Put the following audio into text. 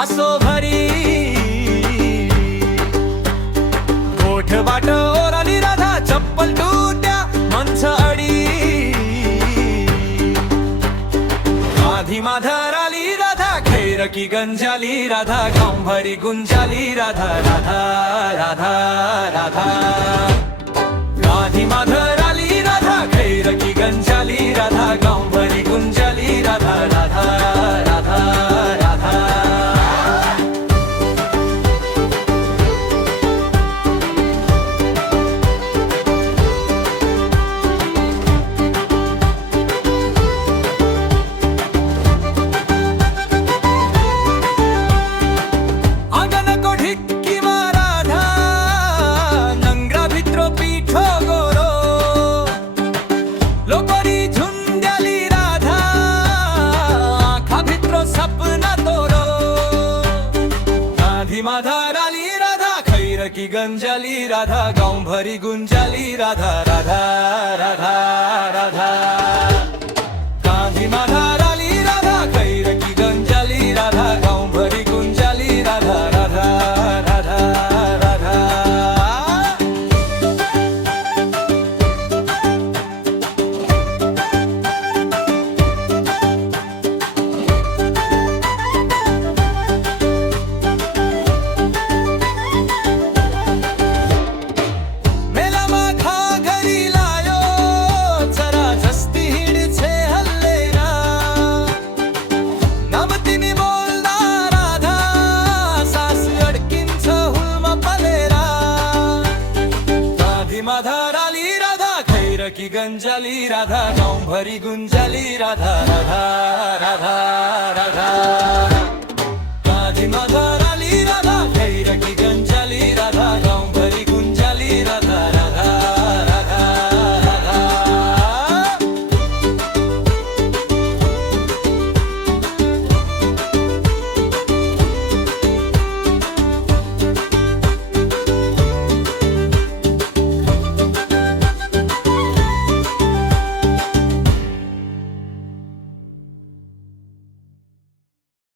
असो भरी गोठ बाट ओराली राधा चप्पल टूट्या मंच अडी आधी माधर आली राधा खैर की गंजाली राधा गाँव भरी गुंजाली राधा राधा राधा राधा आधी माधर आली राधा खैर की गंजाली राधा गाँव भरी गुंजाली राधा राधा राधा राधा माधर आली राधा खैर की गंजाली राधा गाँव भरी गुंजाली राधा राधा राधा राधा गांधी माधर आली राधा खैर की गंजाली राधा गाँव भरी गुंजाली राधा राधा राधा राधा माधर आली राधा खैर की गंजाली राधा गाँव भरी गुंजाली राधा राधा राधा राधा